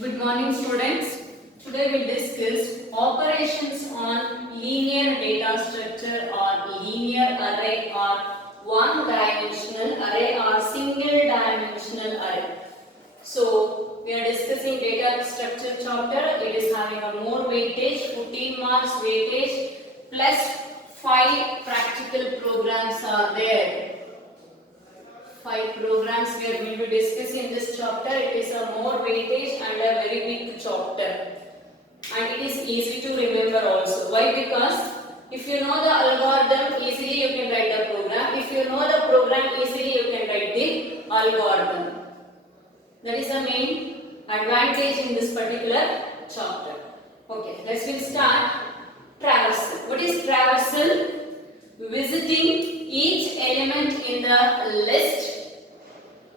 Good morning students. Today we discuss operations on linear data structure or linear array or one dimensional array or single dimensional array. So we are discussing data structure chapter. It is having a more weightage, 14 marks weightage plus 5 practical programs are there. 5 programs we are going to discuss in this chapter. It is a more weightage and a very big chapter, and it is easy to remember also. Why? Because if you know the algorithm, easily you can write the program. If you know the program, easily you can write the algorithm. That is the main advantage in this particular chapter. Okay, let's start. Traversal. What is traversal? Visiting each element in the list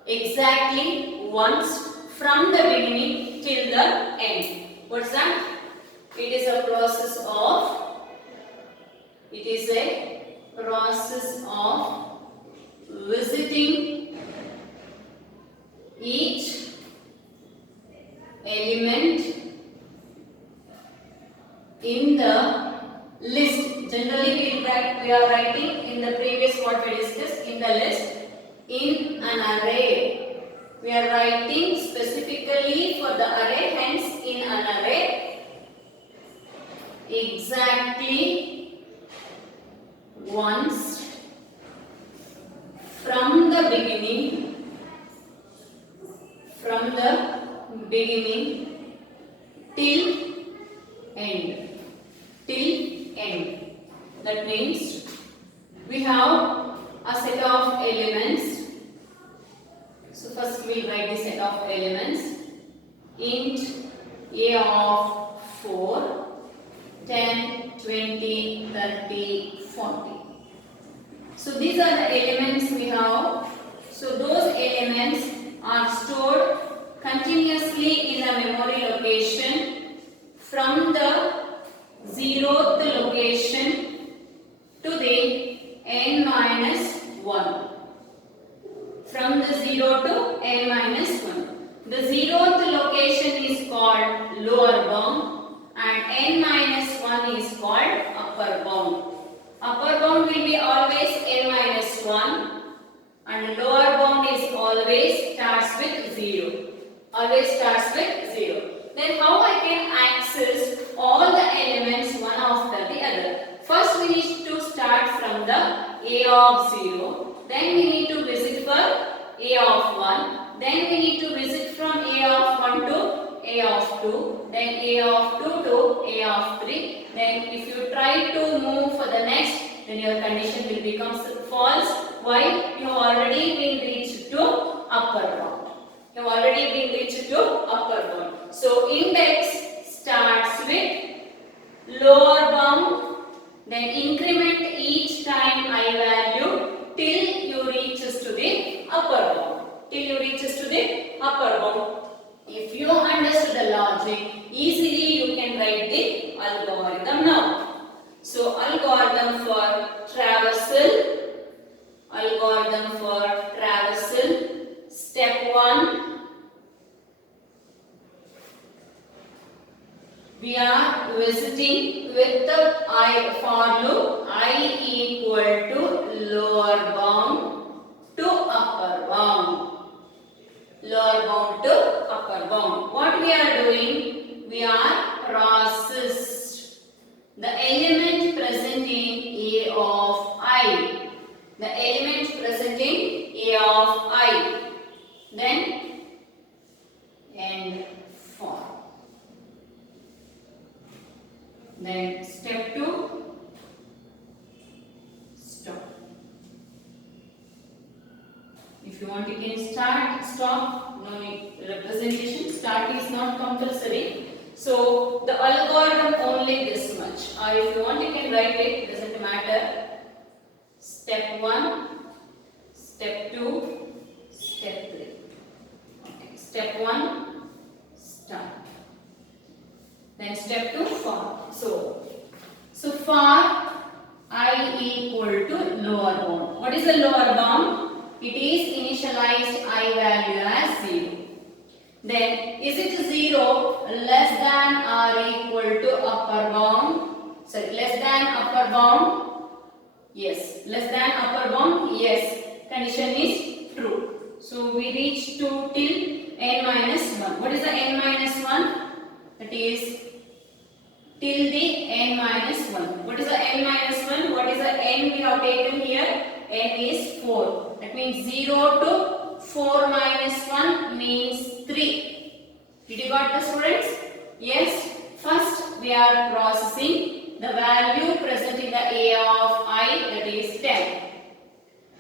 exactly once from the beginning till the end. What's that? It is a process of visiting each element in the list. Generally we are writing in the previous what we discussed in the list in an array. We are writing specifically for the array, hence in an array exactly once from the beginning till end. That means we have a set of elements. So first we will write the set of elements. Int a of 4, 10, 20, 30, 40. So these are the elements we have. So those elements are stored continuously in a memory location from the 0th location to the n minus 1. From the 0 to n minus 1. The 0th location is called lower bound and n minus 1 is called upper bound. Upper bound will be always n minus 1 and lower bound is always starts with 0. Then how I can access all the elements one after the other? First we need to start from the a of 0. Then we need to visit for a of 1. Then we need to visit from a of 1 to a of 2. Then a of 2 to a of 3. Then if you try to move for the next, then your condition will become false. Why? You have already been reached to upper bound. So index starts with lower bound. Then increment each time I value till you reaches to the upper bound. If you understood the logic, easily you can write the algorithm now. So algorithm for traversal. Step 1. We are visiting with the for loop I equal to lower bound to upper bound. What we are doing? We are processed the element present in A of I. Then end for. Then step 2, stop. If you want, you can start, stop, no need representation. Start is not compulsory. So the algorithm only this much. Or if you want, you can write it, doesn't matter. Step 1, step 2, step 3. Okay. Step 1, start. Then step 2, for. So for I equal to lower bound. What is the lower bound? It is initialized I value as 0. Then is it 0 less than or equal to upper bound? Sorry, less than upper bound? Yes. Less than upper bound? Yes. Condition is true. So we reach to till n minus 1. What is the n minus 1? That is till the n minus 1. What is the n minus 1? What is the n we have taken here? N is 4. That means 0 to 4 minus 1 means 3. Did you got the students? Yes. First we are processing the value present in the A of I, that is 10.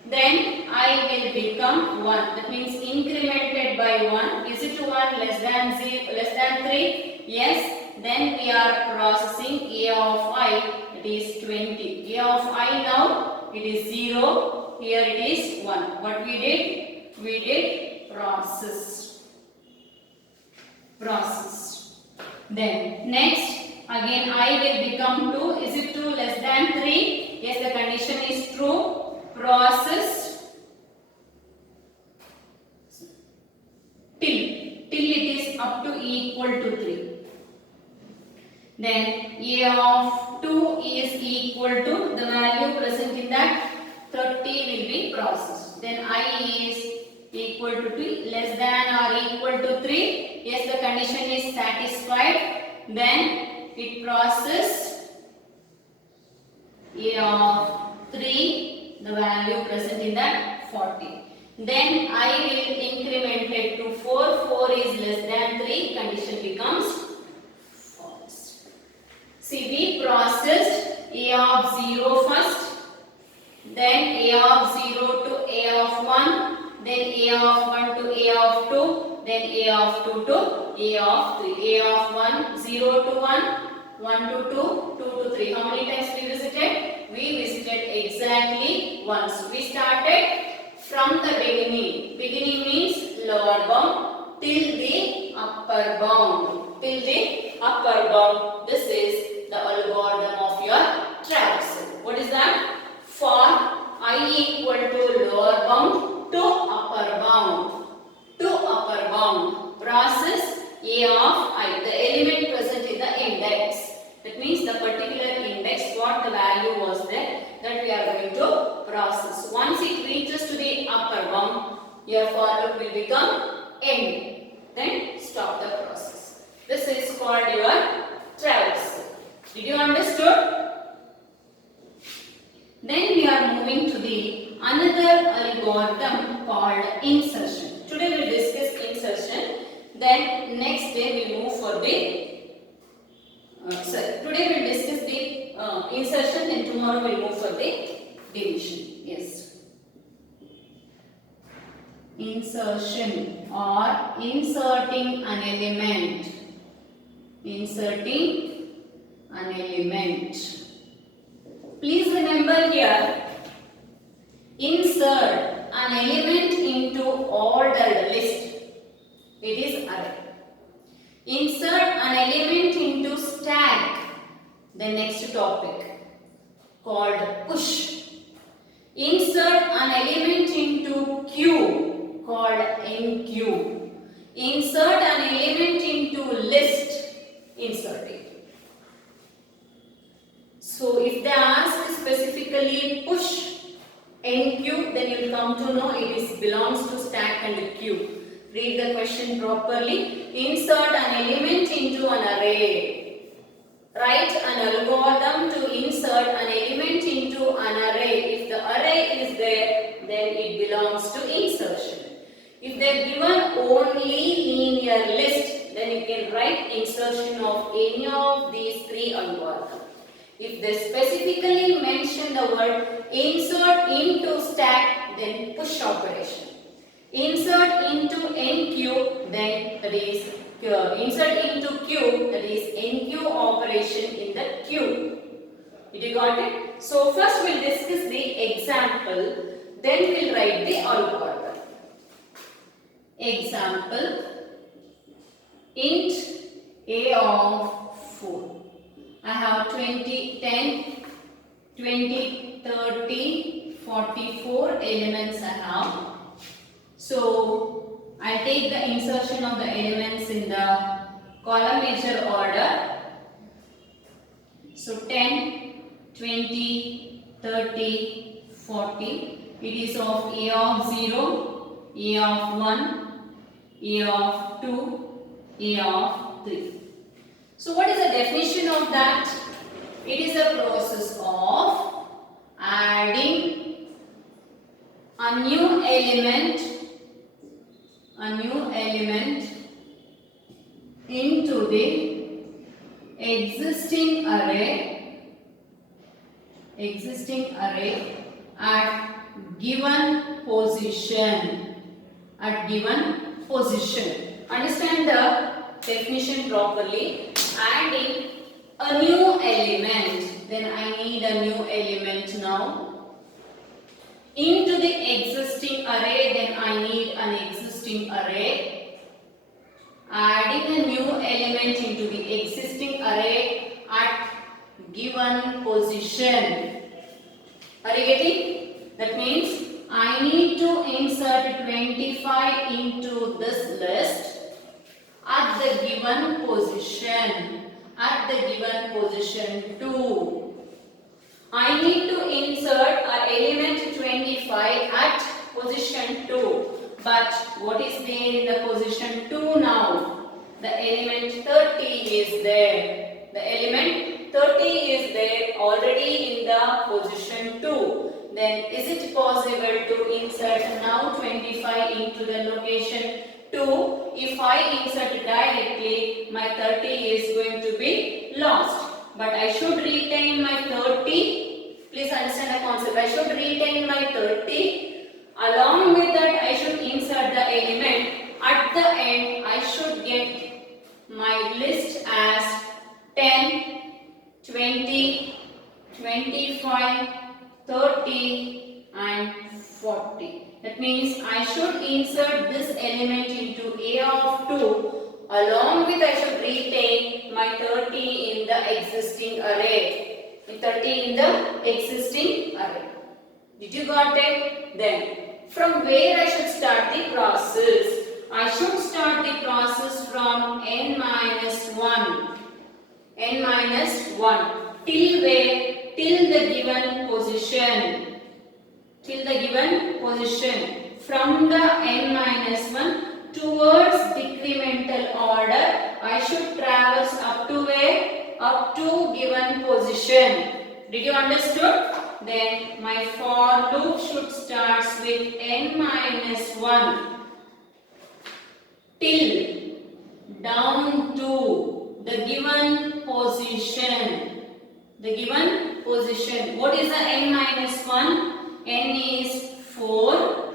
Then I will become 1. That means incremented by 1. Is it 1 less than 0, less than 3? Yes. Then we are processing A of I, it is 20. A of I now, it is 0. Here it is 1. What we did? We did process. Then next, again I will become 2. Is it 2 less than 3? Yes, the condition is true. Process till it is up to equal to 3. Then A of 2 is equal to the value present in that 30 will be processed. Then I is equal to 2 less than or equal to 3. Yes, the condition is satisfied. Then it processed A of 3, the value present in that 40. Then I will increment it to 4. 4 is less than 3. Condition becomes false. See, we processed A of 0 first. Then A of 0 to A of 1. Then A of 1 to A of 2. Then A of 2 to A of 3. A of 1, 0 to 1. 1 to 2, 2 to 3. How many times we visited? We visited exactly once. We started from the beginning. Beginning means lower bound till the upper bound. Till the upper bound. This is the algorithm of your traversal. What is that? For I equal to lower bound to upper bound. To upper bound. Process A of I. The element present in the index. That means the particular index, what the value was there, that we are going to process. Once it reaches to the upper bound, your for loop will become end. Then stop the process. This is called your traversal. Did you understood? Then we are moving to the another algorithm called insertion. Today we will discuss insertion. Then next day we will move for the today we will discuss the insertion, and tomorrow we will move for the division. Yes. Insertion or inserting an element. Inserting an element. Please remember here, insert an element into ordered list. It is array. Insert an element into stack. The next topic called push. Insert an element into queue called enqueue. Insert an element into list. Insert it. So if they ask specifically push enqueue, then you will come to know it belongs to stack and queue. Read the question properly. Insert an element into an array. Write an algorithm to insert an element into an array. If the array is there, then it belongs to insertion. If they are given only linear list, then you can write insertion of any of these three algorithms. If they specifically mention the word insert into stack, then push operation. Insert into enqueue, then that is insert into queue, that is enqueue operation in the queue. Did you got it? So first we will discuss the example, then we will write the algorithm. Example, int a of 4. I have 20, 10, 20, 30, 44 elements I have. So I I'll take the insertion of the elements in the column measure order. So 10, 20, 30, 40. It is of A of 0, A of 1, A of 2, A of 3. So what is the definition of that? It is a process of adding a new element into the existing array at given position. Understand the definition properly. Adding a new element, then I need a new element now. Into the existing array, then I need an existing array. Adding a new element into the existing array at given position. Are you getting? That means I need to insert 25 into this list at the given position. At the given position 2. I need to insert an element 25 at position 2. But what is there in the position 2 now? The element 30 is there. The element 30 is there already in the position 2. Then is it possible to insert now 25 into the location 2? If I insert directly, my 30 is going to be lost. But I should retain my 30. Please understand the concept. I should retain my 30. Along with that, I should insert the element. At the end, I should get my list as 10, 20, 25, 30 and 40. That means I should insert this element into A of 2. Along with I should retain my 30 in the existing array. 30 in the existing array. Did you got it? Then from where I should start the process? I should start the process from n minus 1. N minus 1. Till where? Till the given position. Till the given position. From the n minus 1 towards decremental order, I should traverse up to where? Up to given position. Did you understood? Then my for loop should start with n minus 1 till down to the given position. The given position. What is the n minus 1? N is 4.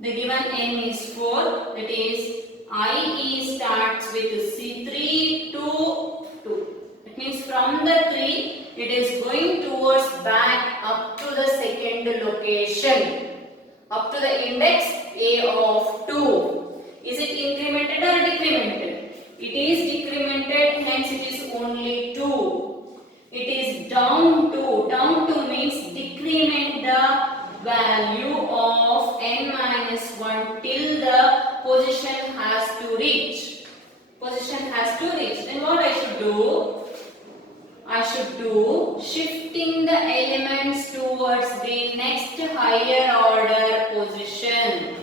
The given n is 4. That is IE starts with C3 to 2. It means from the 3 it is going towards back up to the second location. Up to the index A of 2. Is it incremented or decremented? It is decremented, hence it is only 2. It is down to. Down to means decrement the value of n minus 1 till the position has to reach. Position has to reach. Then what I should do? I should do shifting the elements towards the next higher order position.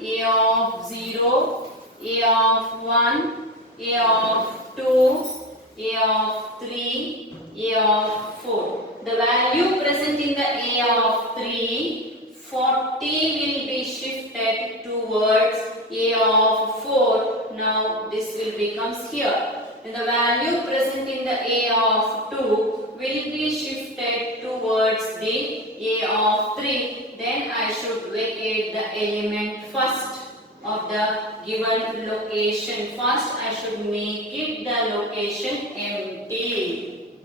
A of 0, A of 1, A of 2, A of 3, A of 4. The value present in the A of 3, 40 will be shifted towards A of 4. Now this will becomes here. And the value present in the A of 2 will be shifted towards the A of 3. Then I should vacate the element first of the given location. First I should make it the location empty.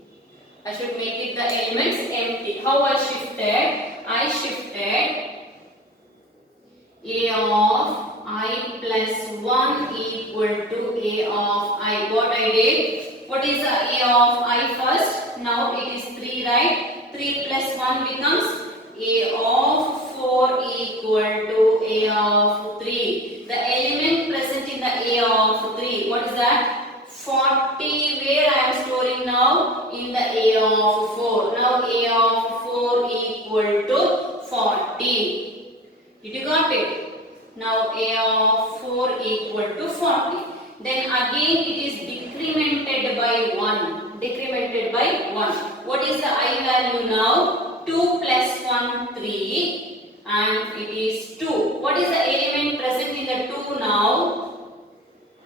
I should make it the elements empty. How I shifted? I shifted A of I plus 1 equal to A of I. What I did? What is the A of I first? Now it is 3, right? 3 plus 1 becomes A of 4 equal to A of 3. The element present in the A of 3, what is that? 40. Where I am storing now? In the A of 4. Now A of 4 equal to 40. Did you got it? Now A of 4 equal to 40. Then again it is decremented by 1. Decremented by 1. What is the I value now? 2 plus 1, 3. And it is 2. What is the element present in the 2 now?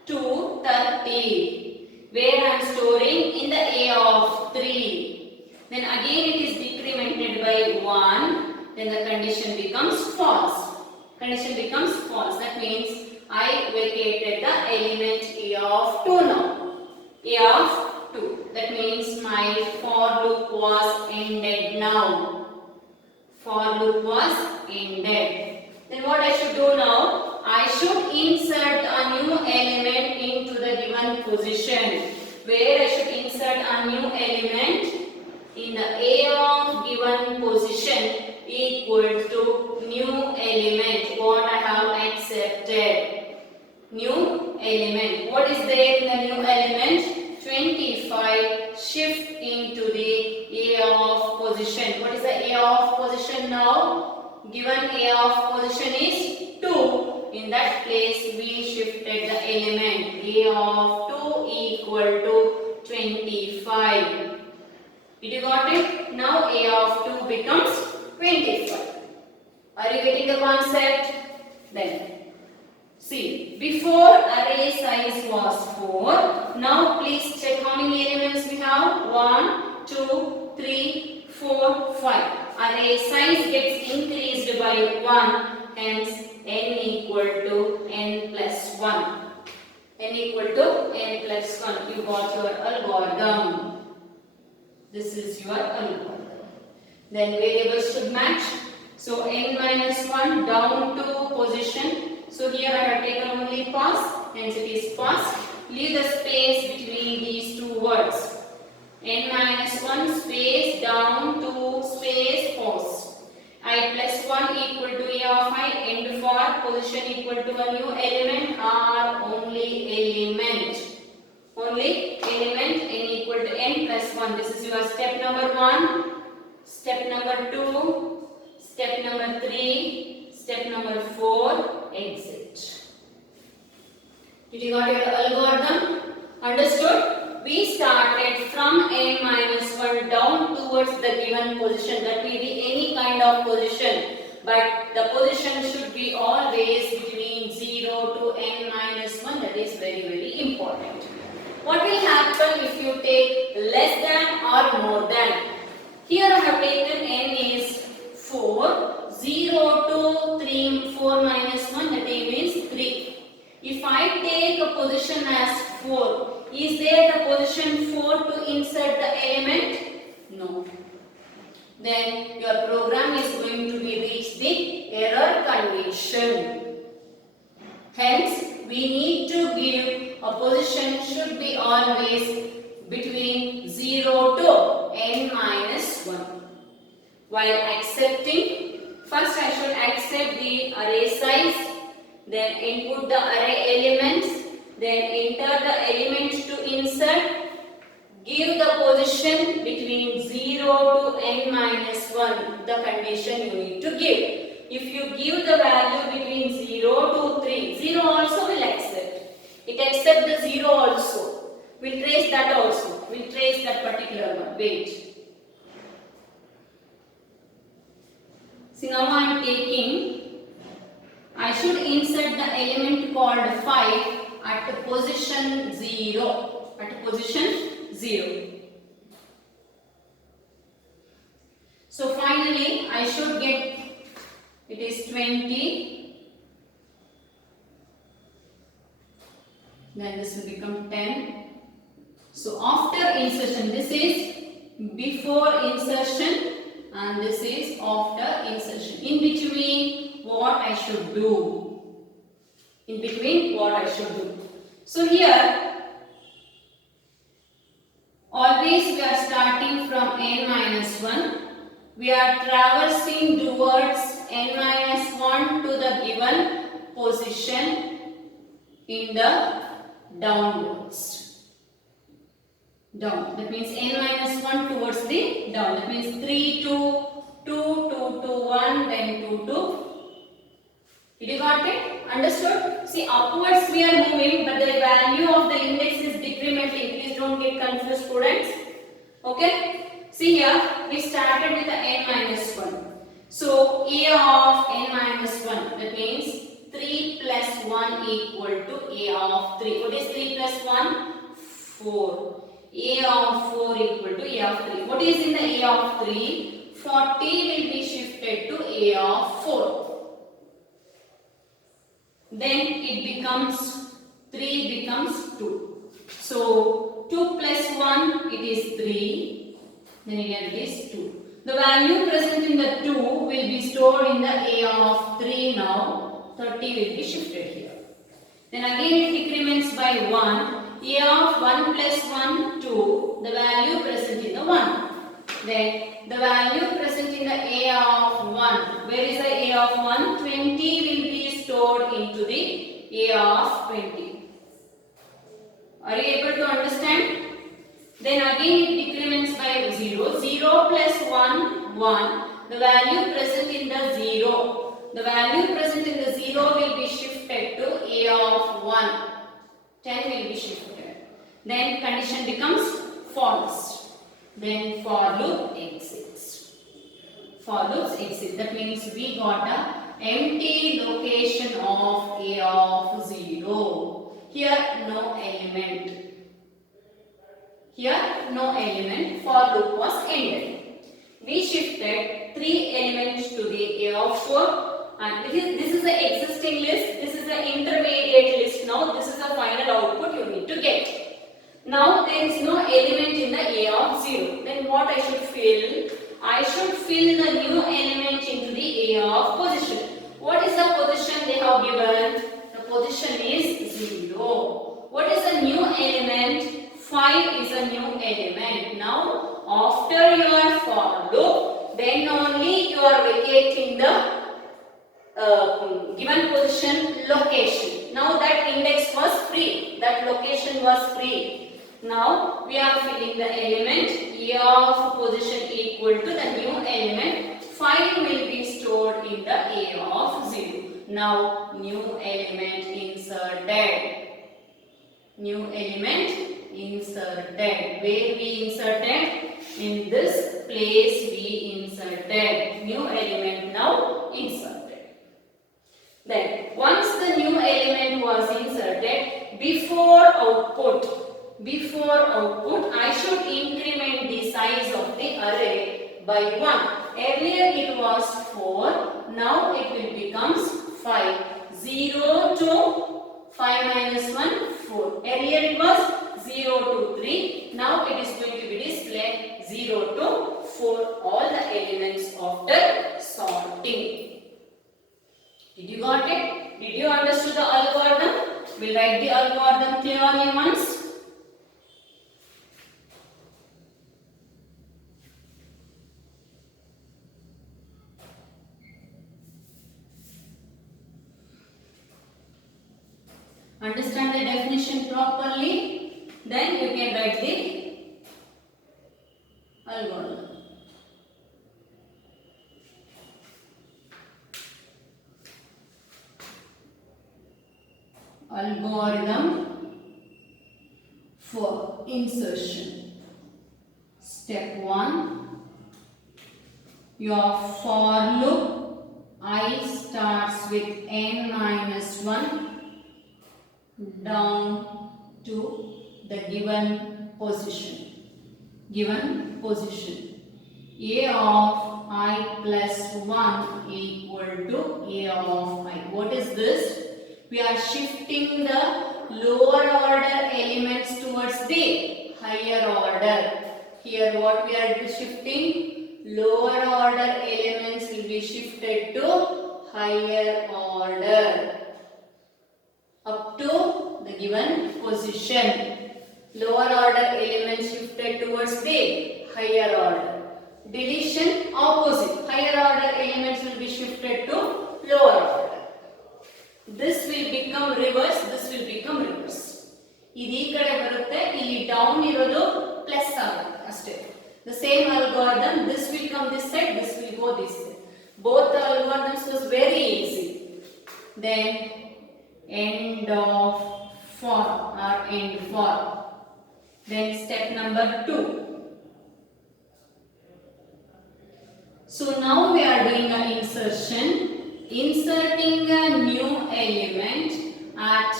2, 30. Where I am storing? In the A of 3. Then again it is decremented by 1. Then the condition becomes false. Condition becomes false. That means I vacated the element A of 2 now. A of 2. That means my for loop was ended now. For loop was ended. Then what I should do now? I should insert a new element into the given position. Where I should insert a new element in the A of given position equal to new element. What I have accepted. New element. What is there in the new element? 25. Shift into the A of position. What is the A of position now? Given A of position is 2. In that place we shifted the element. A of 2 equal to 25. Did you got it? Now A of 2 becomes 25. Are you getting the concept? Then see, before array size was 4. Now please check how many elements we have. 1, 2, 3, 4, 5. Array size gets increased by 1. Hence n equal to n plus 1. N equal to n plus 1. You got your algorithm. This is your algorithm. Then variables should match. So n minus 1 down to position. So here I have taken only pass. Hence it is pass. Leave the space between these two words. N minus 1 space down to space pause. I plus 1 equal to A of I. End for position equal to a new element or only element. Only element n equal to n plus 1. This is your step number 1. Step number 2. Step number 3. Step number 4. Exit. Did you got your algorithm? Understood? We started from n minus 1 down towards the given position. That may be any kind of position. But the position should be always between 0 to n minus 1. That is very, very important. What will happen if you take less than or more than? Here I have taken n is 4. 0 to 3, 4 minus 1, that means 3. If I take a position as 4, is there the position 4 to insert the element? No. Then your program is going to be reach the error condition. Hence, we need to give a position should be always between 0 to n minus 1. While accepting, first I should accept the array size, then input the array elements, then enter the elements to insert, give the position between 0 to n minus 1, the condition you need to give. If you give the value between 0 to 3, 0 also will accept. It accepts the 0 also. We'll trace that also. We'll trace that particular one. Wait. See, now I am taking, I should insert the element called 5 at position 0. At position 0. So finally, I should get, it is 20. Then this will become 10. So after insertion, this is before insertion and this is after insertion. In between, what I should do. In between, what I should do. So here, always we are starting from n minus 1. We are traversing towards n minus 1 to the given position in the downwards. Down. That means n minus 1 towards the down. That means 3 to 2, 2 to 1, then 2 to. Did you got it? Understood? See, upwards we are moving, but the value of the index is decrementing. Please don't get confused, students. Okay? See here, we started with the n minus 1. So, a of n minus 1, that means 3 plus 1 equal to a of 3. What is 3 plus 1? 4. A of 4 equal to a of 3. What is in the a of 3? 40 will be shifted to a of 4. Then it becomes 3 becomes 2. So 2 plus 1 it is 3. Then here it is 2. The value present in the 2 will be stored in the a of 3 now. 30 will be shifted here. Then again it decrements by 1. A of 1 plus 1 2. The value present in the 1. Then the value present in the a of 1. Where is the a of 1? 20 will be stored into the a of 20. Are you able to understand? Then again it decrements by 0. 0 plus 1, 1. The value present in the 0. The value present in the 0 will be shifted to a of 1. 10 will be shifted. Then condition becomes false. Then for loop exits. For loops exit. That means we got a empty location of a of 0. Here no element. Here no element. For loop was ended. We shifted 3 elements to the a of 4. And this is the existing list. This is the intermediate list. Now this is the final output you need to get. Now there is no element in the a of 0. Then what I should fill? I should fill the new element into the a of position. What is the position they have given? The position is 0. What is the new element? 5 is a new element. Now after your for loop, then only you are vacating the given position location. Now that index was free. That location was free. Now we are filling the element a of position equal to the new element. 5 will be stored in the a of 0. Now new element inserted. New element inserted. Where we inserted? In this place we inserted. New element now inserted. Then once the new element was inserted, before output I should increment the size of the array by 1. Earlier it was 4, now it will becomes 5. 0 to 5 minus 1, 4. Earlier it was 0 to 3, now it is going to be displayed 0 to 4, all the elements after sorting. Did you got it? Did you understand the algorithm? We'll write the algorithm clearly once. Understand the definition properly, then you can write the algorithm. Algorithm for insertion. Step 1. Your for loop I starts with n minus 1 down to the given position. A of I plus 1 equal to a of I. What is this? We are shifting the lower order elements towards the higher order. Here what we are shifting? Lower order elements will be shifted to higher order up to the given position. Lower order elements shifted towards the higher order. deletion opposite. Higher order elements will be shifted to lower order. This will become reverse, this will become reverse. ಇದು ಈ ಕಡೆ ಬರುತ್ತೆ, ಇಲ್ಲಿ down ಇರೋದು plus ಆಗುತ್ತೆ ಅಷ್ಟೇ. The same algorithm, this will come this side, this will go this side. Both the algorithms was very easy. Then end of for or end for. Then step number 2. So now we are doing an insertion, inserting a new element at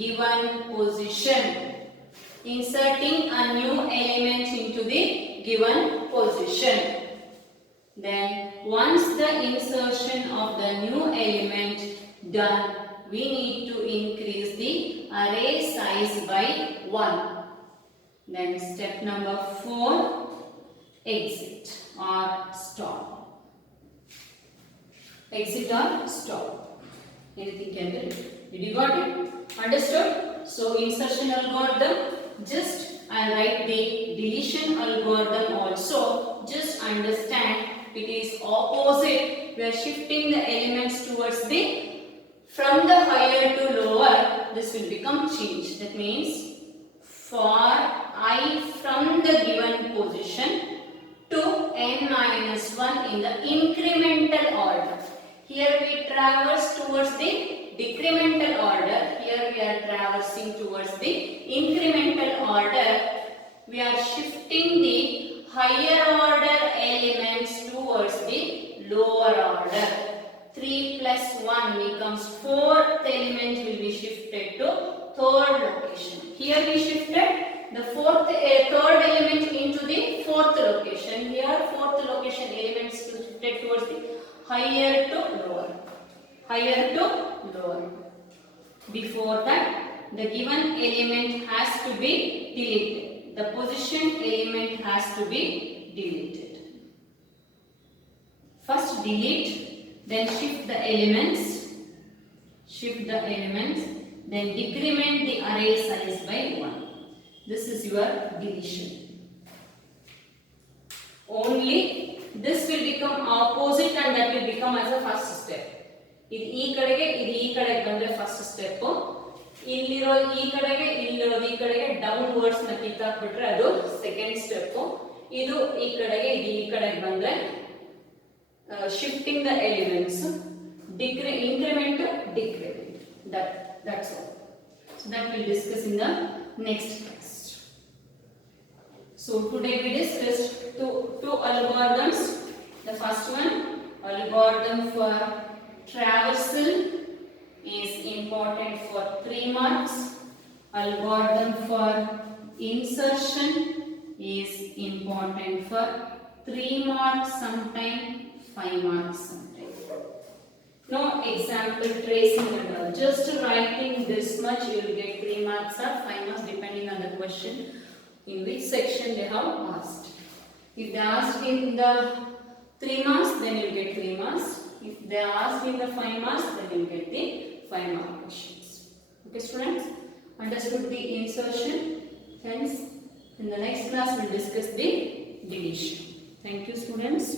given position. Inserting a new element into the given position. Then once the insertion of the new element done, we need to increase the array size by 1. Then step number 4, exit or stop. Exit or stop. Anything can be written. Did you got it? Understood? So insertion algorithm, just I write the deletion algorithm also. Just understand it is opposite. We are shifting the elements towards the from the higher to lower. This will become change. That means for I from the given position to n minus 1 in the incremental order. Here we traverse towards the decremental order. Here we are traversing towards the incremental order. We are shifting the higher order elements towards the lower order. 3 plus 1 becomes 4th element will be shifted to 3rd location. Here we shifted the third element into the 4th location. Here 4th location elements shifted towards the higher to lower. Higher to lower. Before that, the given element has to be deleted. The position element has to be deleted. First delete, then shift the elements. Shift the elements, then decrement the array size by 1. This is your deletion. Only this will become opposite and that will become as a first step. ಇದು ಈ ಕಡೆಗೆ ಬಂದ್ರೆ first step, ಇಲ್ಲಿರೋದು ಈ ಕಡೆಗೆ ಇಲ್ಲಿರೋದು ಈ ಕಡೆಗೆ ಡೌನ್ ವರ್ಡ್ಸ್ ನ ಕಿತ್ತಾಕ್ಬಿಟ್ರೆ ಅದು ಸೆಕೆಂಡ್ ಸ್ಟೆಪ್. ಇದು ಈ ಕಡೆಗೆ ಇದು ಈ ಕಡೆಗೆ ಬಂದ್ರೆ shifting the elements, increment decrement. That's all. So that we'll discuss in the next class. So today we discussed two algorithms. The first one, algorithm for traversal, is important for 3 marks. Algorithm for insertion is important for 3 marks sometime, 5 marks sometime. No example tracing at all. Just writing this much you will get 3 marks or 5 marks depending on the question in which section they have asked. If they asked in the 3 marks, then you will get 3 marks. If they asked in the 5 marks, then you will get the 5 mark questions. Okay students, understood the insertion? Hence in the next class we will discuss the deletion. Thank you students.